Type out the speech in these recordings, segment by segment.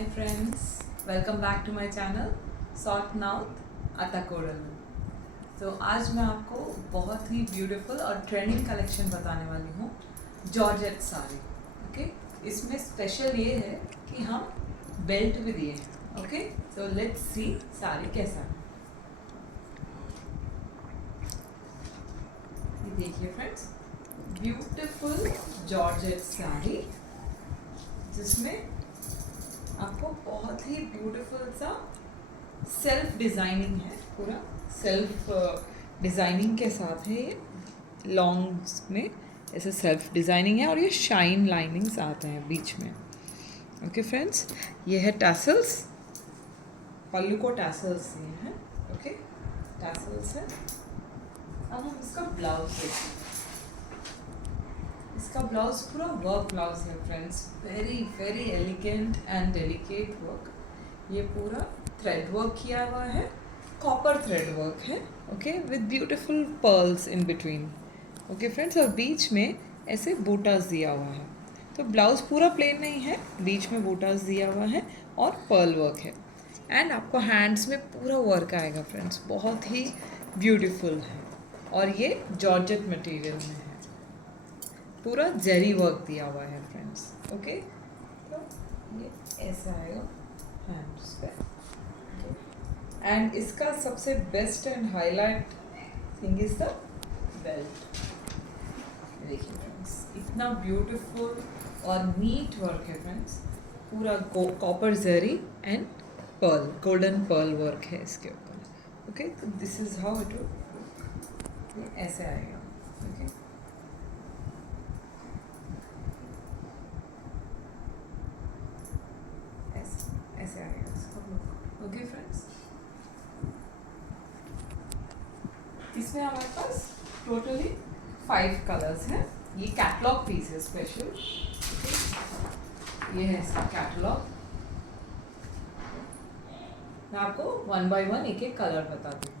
Hi friends, welcome back to my channel Sought North Atakoral। तो आज मैं आपको बहुत ही ब्यूटीफुल और ट्रेंडिंग कलेक्शन बताने वाली हूँ जॉर्जेट साड़ी। ओके, इसमें स्पेशल ये है कि हम बेल्ट भी दिए हैं। ओके, तो लेट्स सी साड़ी कैसा है। ये देखिए फ्रेंड्स, ब्यूटीफुल जॉर्जेट साड़ी जिसमें आपको बहुत ही ब्यूटीफुल सा सेल्फ डिज़ाइनिंग है, पूरा सेल्फ डिज़ाइनिंग के साथ है। ये लॉन्ग्स में ऐसे सेल्फ डिज़ाइनिंग है और ये शाइन लाइनिंग्स आते हैं बीच में। ओके फ्रेंड्स, ये है टैसल्स, पल्लू को टैसल्स दिए हैं। ओके, टैसल्स है। अब हम इसका ब्लाउज देखते हैं। इसका ब्लाउज पूरा वर्क ब्लाउज है friends, very very elegant and delicate work. ये पूरा थ्रेड वर्क किया हुआ है, कॉपर थ्रेड वर्क है। Okay, with beautiful pearls in between. Okay friends, और बीच में ऐसे बूटास दिया हुआ है। तो ब्लाउज पूरा प्लेन नहीं है, बीच में बूटास दिया हुआ है और पर्ल वर्क है। एंड आपको हैंड्स में पूरा वर्क आएगा फ्रेंड्स, बहुत ही ब्यूटीफुल है। और ये जॉर्जेट मटेरियल में है, पूरा जरी वर्क दिया हुआ है फ्रेंड्स। ओके, तो ये ऐसा आएगा हैंड्स पे। एंड इसका सबसे best and highlight thing is the belt. देखिए फ्रेंड्स, इतना ब्यूटीफुल और नीट वर्क है फ्रेंड्स, पूरा copper zari and pearl, golden pearl work है इसके ऊपर। ओके, तो this is how it will, ऐसे आएगा। ओके, ऐसे आएगा इसका लुक। ओके फ्रेंड्स, इसमें हमारे पास टोटली 5 कलर्स हैं। ये कैटलॉग पीस है स्पेशल। ये है इसका कैटलॉग। मैं आपको 1 बाय 1 एक एक कलर बताती हूँ।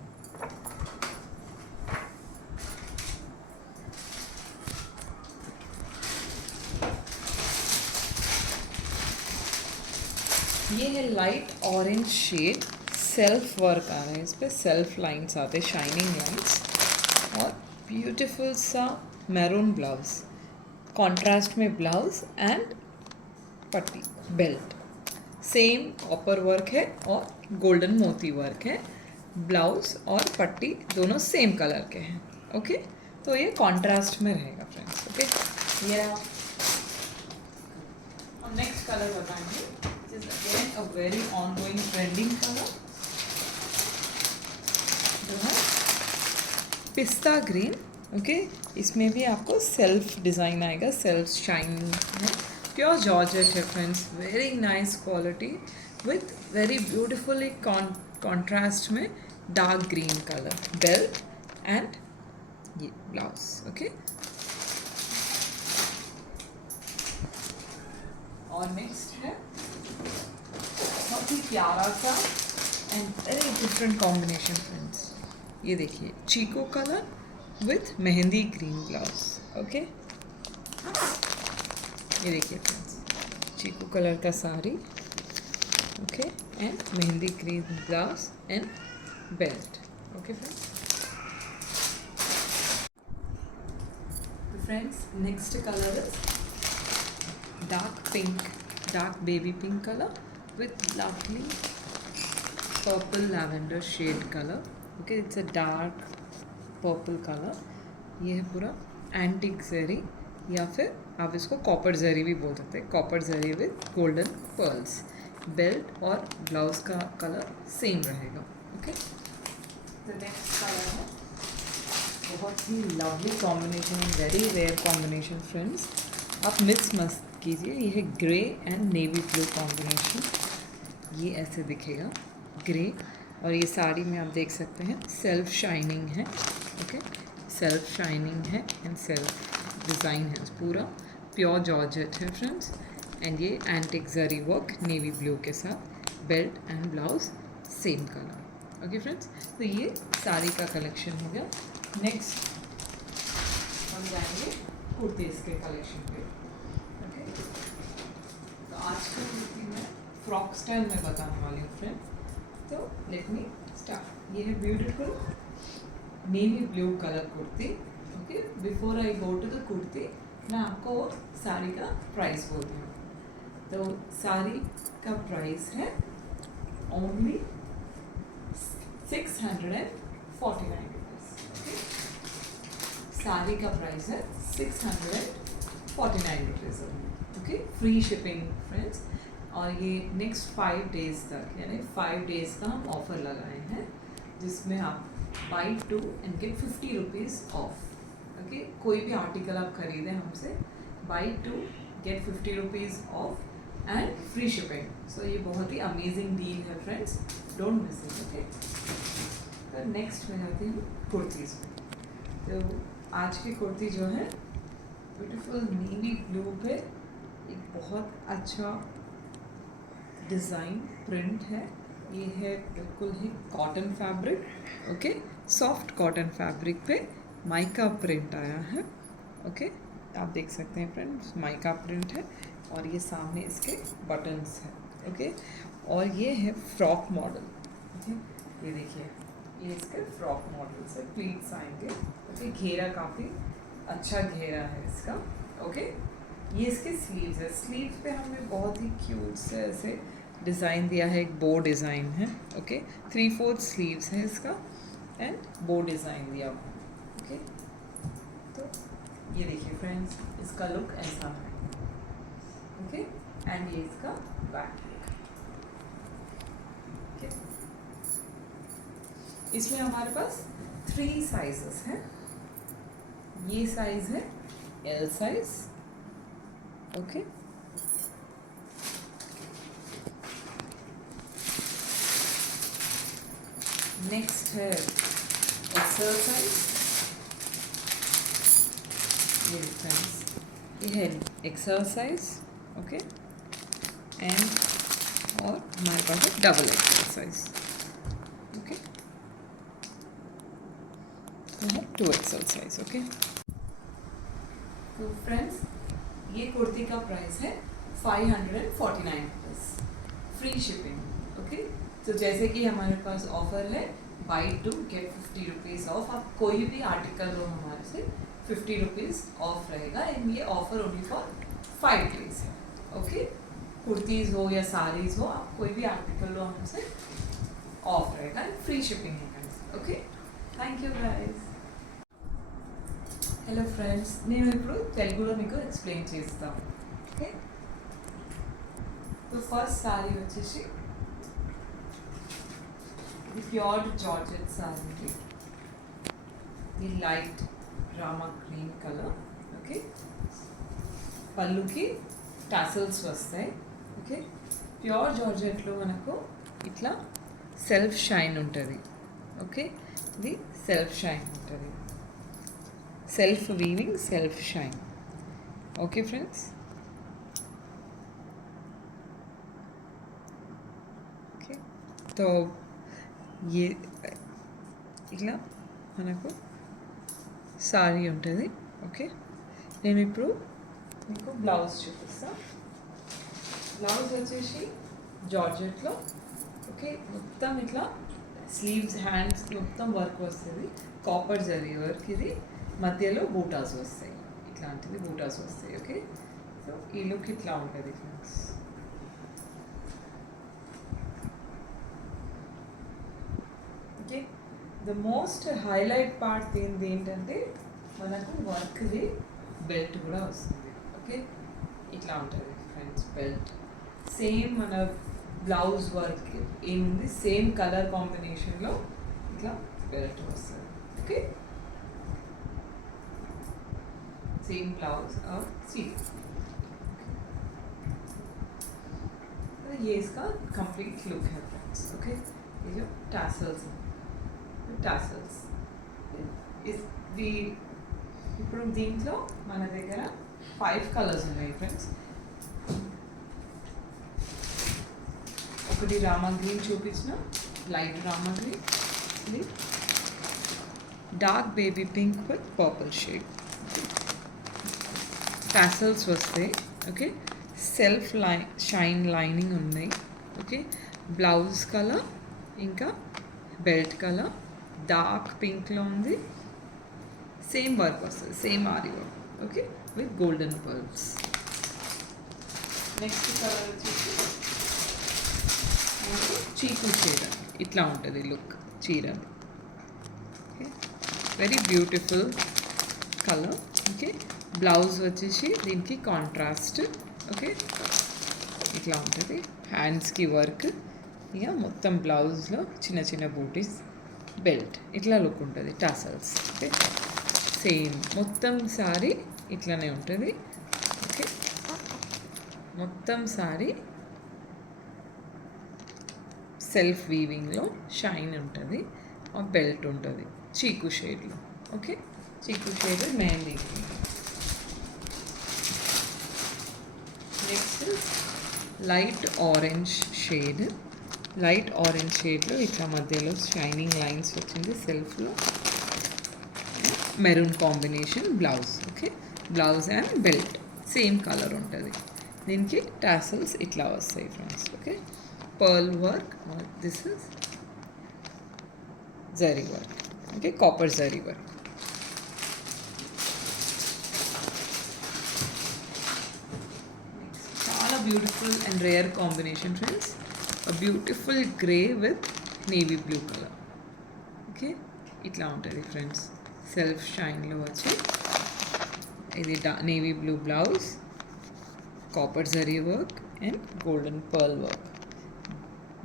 ये है light orange shade, self work आ रहा है इस पर, सेल्फ लाइन्स आते हैं, शाइनिंग लाइन्स। और ब्यूटीफुल सा मैरून ब्लाउज, कॉन्ट्रास्ट में ब्लाउज एंड पट्टी बेल्ट। सेम कॉपर वर्क है और गोल्डन मोती वर्क है। ब्लाउज और पट्टी दोनों सेम कलर के हैं। ओके, तो ये कॉन्ट्रास्ट में रहेगा फ्रेंड्स। ओके, ये नेक्स्ट कलर बताएंगे, which is again a very ongoing trending color, जो है पिस्ता ग्रीन। ओके, इसमें भी आपको सेल्फ डिज़ाइन आएगा, सेल्फ शाइन है, प्योर जॉर्जेट है friends, very nice quality with very beautifully contrast में dark green colour, belt and ये ब्लाउज। ओके, और नेक्स्ट है बहुत ही प्यारा सा and very different combination friends. ये देखिए, चीको colour with mehndi green blouse. Okay, ये देखिए फ्रेंड्स, चीको कलर का sari. Okay, and mehndi green blouse and belt. Okay friends, next colour is dark pink, dark baby pink colour with lovely purple lavender shade color. Okay, it's a dark purple color. ये है पूरा antique जरी, या फिर आप इसको copper जरी भी बोल सकते हैं, copper zari with golden pearls. Belt और ब्लाउज का कलर सेम रहेगा। ओके, तो नेक्स्ट कलर है बहुत ही lovely combination, very rare combination friends, आप मिक्स मत कीजिए। ये है grey and navy blue combination. ये ऐसे दिखेगा ग्रे, और ये साड़ी में आप देख सकते हैं सेल्फ शाइनिंग है। ओके, सेल्फ शाइनिंग है एंड सेल्फ डिज़ाइन है, पूरा प्योर जॉर्जेट है फ्रेंड्स। एंड ये एंटिक जरी वर्क नेवी ब्लू के साथ, belt and blouse same colour. Okay friends, तो ये साड़ी का कलेक्शन हो गया। नेक्स्ट हम जाएंगे कुर्तीज़ के कलेक्शन पे। ओके, तो आज की कुर्ती में फ्रॉक स्टाइल में बताने वाली हूँ फ्रेंड। तो लेट मी स्टार्ट। ये है beautiful navy blue colour kurti. Okay, before I go to the kurti मैं आपको साड़ी का प्राइस बोलती हूँ। तो साड़ी का प्राइस है ओनली 649 रुपीज़। साड़ी का प्राइस है 649 rupees. Okay, free shipping friends. और ये नेक्स्ट 5 डेज़ तक, यानी 5 डेज़ का हम ऑफ़र लगाए हैं, जिसमें आप buy 2 and get 50 rupees off. Okay, कोई भी आर्टिकल आप खरीदें हमसे, buy 2 get 50 rupees off and free shipping. So ये बहुत ही अमेजिंग डील है friends, don't miss it. Okay, तो नेक्स्ट में जाती हूँ कुर्तीज़ में। तो आज की कुर्ती जो है ब्यूटीफुल नेवी ब्लू पे एक बहुत अच्छा डिज़ाइन प्रिंट है। ये है बिल्कुल ही cotton fabric. Okay, soft cotton fabric पे माइका प्रिंट आया है। ओके, आप देख सकते हैं फ्रेंड्स, माइका प्रिंट है और ये सामने इसके बटन्स हैं। ओके, और ये है फ्रॉक मॉडल। ओके, ये देखिए, ये इसके फ्रॉक मॉडल से प्लीट्स आएंगे। ओके, घेरा काफ़ी अच्छा घेरा है इसका। ओके, ये इसके स्लीव्स है। स्लीव्स पे हमने बहुत ही क्यूट से ऐसे डिज़ाइन दिया है, एक बो डिज़ाइन है। ओके, 3/4 स्लीव्स है इसका एंड बो डिज़ाइन दिया हुआ है। ओके, तो ये देखिए फ्रेंड्स, इसका लुक ऐसा है। ओके, एंड ये इसका बैक। ओके, इसमें हमारे पास 3 साइजेस हैं। ये साइज है एल साइज। ओके, नेक्स्ट है एक्सेल साइज। ये फ्रेंड्स, ये है एक्सेल साइज। ओके, एंड और हमारे पास है डबल एक्सेल साइज। ओके, तो है 2 एक्सेल साइज। ओके, तो फ्रेंड्स, ये कुर्ती का प्राइस है 549 रुपीज़, फ्री शिपिंग। ओके, तो जैसे कि हमारे पास ऑफ़र है बाई 2 गेट 50 रुपीज़ ऑफ। आप कोई भी आर्टिकल हो हमारे से 50 रुपीज़ ऑफ रहेगा एंड ये ऑफ़र ओनली फॉर 5 डेज़ है। ओके, कुर्तीज़ हो या साड़ीज़ हो, आप कोई भी आर्टिकल हो हमसे ऑफ रहेगा एंड फ्री शिपिंग है। Okay, thank you guys. Hello friends, నేను ఇప్పుడు తెలుగులో మీకు ఎక్స్ప్లెయిన్ చేస్తాను. ఓకే, तो फर्स्ट साड़ी వచ్చేసి ఇది ప్యూర్ జార్జెట్ సారీ, ఇది light Rama green colour. Okay, పళ్ళుకి టాసల్స్ వస్తాయి. ఓకే, ప్యూర్ జార్జెట్లో మనకు ఇట్లా సెల్ఫ్ షైన్ ఉంటుంది. ఓకే, ఇది సెల్ఫ్ షైన్ ఉంటుంది, self weaving self shine. Okay friends, okay, तो ये ఇట్లా మనకు సారీ ఉంటుంది. ఓకే, నేను ఇప్పుడు మీకు బ్లౌజ్ చూపిస్తాను. బ్లౌజ్ వచ్చేసి జార్జెట్లో. ఓకే, మొత్తం ఇట్లా స్లీవ్స్, హ్యాండ్స్ మొత్తం వర్క్ వస్తుంది, కాపర్ జరీ వర్క్. ఇది మధ్యలో బూటాస్ వస్తాయి, ఇట్లాంటిది బూటాస్ వస్తాయి. ఓకే, సో ఈ లుక్ ఇట్లా ఉంటుంది friends. Okay, the most highlight part దీనిది ఏంటంటే మనకు వర్క్ది బెల్ట్ కూడా వస్తుంది. ఓకే, ఇట్లా ఉంటుంది ఫ్రెండ్స్ బెల్ట్. సేమ్ మన బ్లౌజ్ వర్క్ ఏముంది, సేమ్ కలర్ కాంబినేషన్లో ఇట్లా బెల్ట్ వస్తుంది. ఓకే, సేమ్ ब्लाउज और स्लीव। तो ये इसका कंप्लीट लुक है फ्रेंड्स. ओके, ये जो टैसल्स हैं, टैसल्स इस दी ఇప్పుడు దీంట్లో మన దగ్గర 5 కలర్స్ ఉన్నాయి ఫ్రెండ్స్. ఒకటి రామా గ్రీన్ చూపించిన, లైట్ రామా గ్రీన్, ఇది dark baby pink with purple shade. Tassels వస్తాయి. ఓకే, సెల్ఫ్ షైన్ లైనింగ్ ఉన్నాయి. ఓకే, బ్లౌజ్ కలర్ ఇంకా బెల్ట్ కలర్ డార్క్ పింక్లో ఉంది. సేమ్ వర్క్ వస్తుంది, same aari work. Okay, with golden pearls. Next colour వచ్చేసి చీకు చీర, ఇట్లా ఉంటుంది లుక్ చీర. Okay, very beautiful colour. Okay, blouse వచ్చేసి దీనికి కాంట్రాస్ట్. ఓకే, ఇట్లా ఉంటుంది, హ్యాండ్స్కి వర్క్, ఇక మొత్తం బ్లౌజ్లో చిన్న చిన్న బూటీస్, బెల్ట్ ఇట్లా లుక్ ఉంటుంది, టాసల్స్. ఓకే, సేమ్ మొత్తం సారీ ఇట్లానే ఉంటుంది. ఓకే, మొత్తం సారీ సెల్ఫ్ వీవింగ్లో షైన్ ఉంటుంది, బెల్ట్ ఉంటుంది చీకు షేడ్లో. ఓకే, చీకు shade mehndi. Next light orange shade. Light orange షేడ్లో ఇట్లా మధ్యలో షైనింగ్ లైన్స్ వచ్చింది సెల్ఫ్లో. Maroon combination blouse. Okay, blouse and belt same colour ఉంటుంది. దీనికి టాసల్స్ ఇట్లా వస్తాయి friends. Okay, pearl work, this is zari work. Okay, copper zari work. చాలా beautiful and rare combination friends. Beautiful grey with navy blue colour. Okay, ఇట్లా ఉంటుంది friends, self షైన్లో వచ్చి ఇది navy blue blouse, copper zari work and golden pearl work.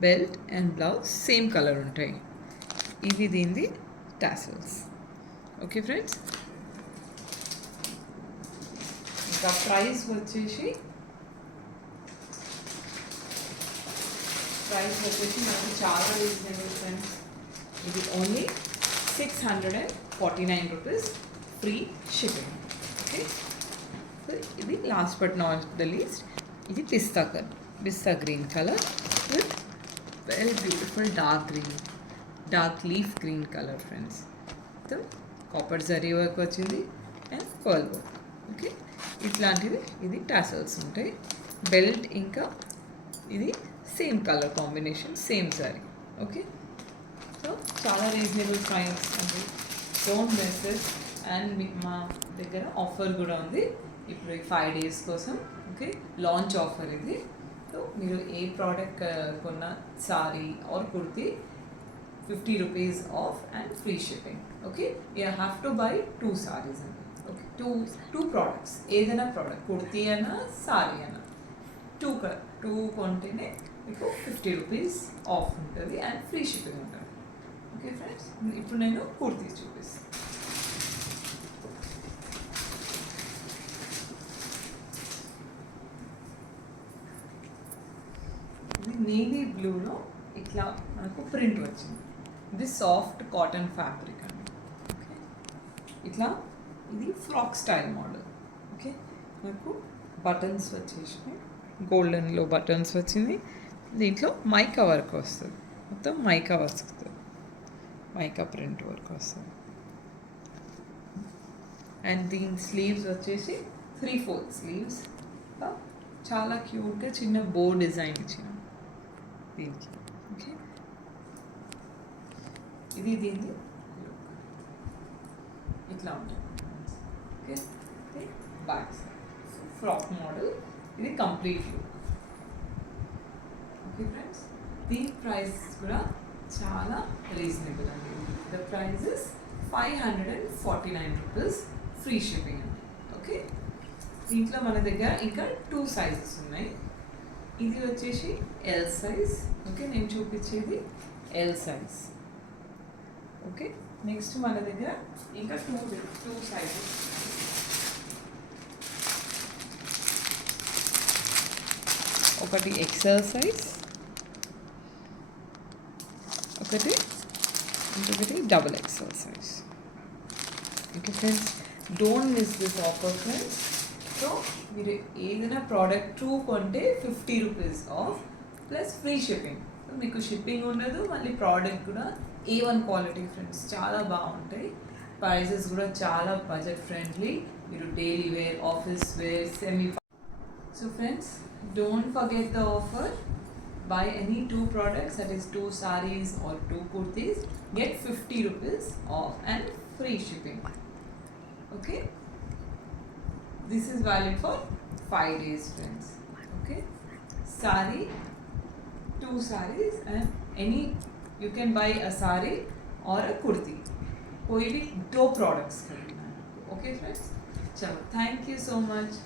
Belt and blouse same colour ఉంటాయి. ఇది దీనిది tassels. Okay friends, ఇంకా price వచ్చేసి మనకి చాలా రీజనబుల్ ఫ్రెండ్స్. ఇది only 649 rupees, free shipping. Okay, ఇది last but not the least, ఇది pista green colour with very beautiful dark leaf green colour friends. So copper zari work వచ్చింది అండ్ పర్ల్ వర్క్. ఓకే, ఇట్లాంటివి ఇది టాసల్స్ ఉంటాయి. బెల్ట్ ఇంకా ఇది same colour combination, same sari. Okay, so చాలా reasonable price అండి, don't miss it. And మా దగ్గర ఆఫర్ కూడా ఉంది ఇప్పుడు 5 days కోసం. ఓకే, లాంచ్ ఆఫర్ ఇది. సో మీరు ఏ ప్రోడక్ట్ కొన్న sari or kurti 50 rupees off and free shipping. Okay, you have to buy 2 sarees అండి. ఓకే, టూ ప్రోడక్ట్స్, ఏదైనా ప్రోడక్ట్ కుర్తీ అయినా సారీ అయినా టూ కొంటేనే మీకు 50 rupees ఆఫ్ ఉంటుంది అండ్ ఫ్రీ షిప్పింగ్ ఉంటుంది. ఓకే ఫ్రెండ్స్, ఇప్పుడు నేను కుర్తీ చూపిస్తాను. ఇది నేవీ బ్లూలో ఇట్లా మనకు ప్రింట్ వచ్చింది. ఇది సాఫ్ట్ కాటన్ ఫ్యాబ్రిక్ అండి. ఓకే, ఇట్లా ఇది ఫ్రాక్ స్టైల్ మోడల్. ఓకే, మనకు బటన్స్ వచ్చేసినాయి, గోల్డెన్లో బటన్స్ వచ్చింది. దీంట్లో మైకా వర్క్ వస్తుంది, మొత్తం మైకా వస్తుంది, మైకా ప్రింట్ వర్క్ వస్తుంది. అండ్ దీని స్లీవ్స్ వచ్చేసి 3/4 స్లీవ్స్. చాలా క్యూట్గా చిన్న బో డిజైన్ ఇచ్చిన దీనికి. ఓకే, ఇది దీన్ని ఇట్లా ఉంటుంది. ఓకే, బ్యాక్ ఫ్రాక్ మోడల్, ఇది కంప్లీట్ లుక్. ఓకే ఫ్రెండ్స్, దీని ప్రైస్ కూడా చాలా రీజనబుల్ అండి. The price is 549 rupees, free shipping అండి. ఓకే, దీంట్లో మన దగ్గర ఇంకా 2 sizes ఉన్నాయి. ఇది వచ్చేసి ఎల్ సైజ్. ఓకే, నేను చూపించేది ఎల్ సైజ్. ఓకే, నెక్స్ట్ మన దగ్గర ఇంకా 2 sizes. ఒకటి ఎక్సెల్ సైజ్, ఇంకొకటి double XL size. Okay friends, don't miss this offer friends. So మీరు ఏదైనా ప్రోడక్ట్ 2 కొంటే 50 rupees off plus free shipping. So మీకు షిప్పింగ్ ఉండదు, మళ్ళీ ప్రోడక్ట్ కూడా A1 క్వాలిటీ ఫ్రెండ్స్, చాలా బాగుంటాయి. ప్రైజెస్ కూడా చాలా బడ్జెట్ ఫ్రెండ్లీ. మీరు daily wear, office wear, semi. So friends, don't forget the offer. buy any 2 products, that is 2 saris or 2 kurtis, get 50 rupees off and free shipping. Okay, this is valid for 5 days, friends. Okay, sari, 2 saris, and any you can buy a sari or a kurti, कोई भी 2 products खरीदना है. Okay friends, चलो, thank you so much.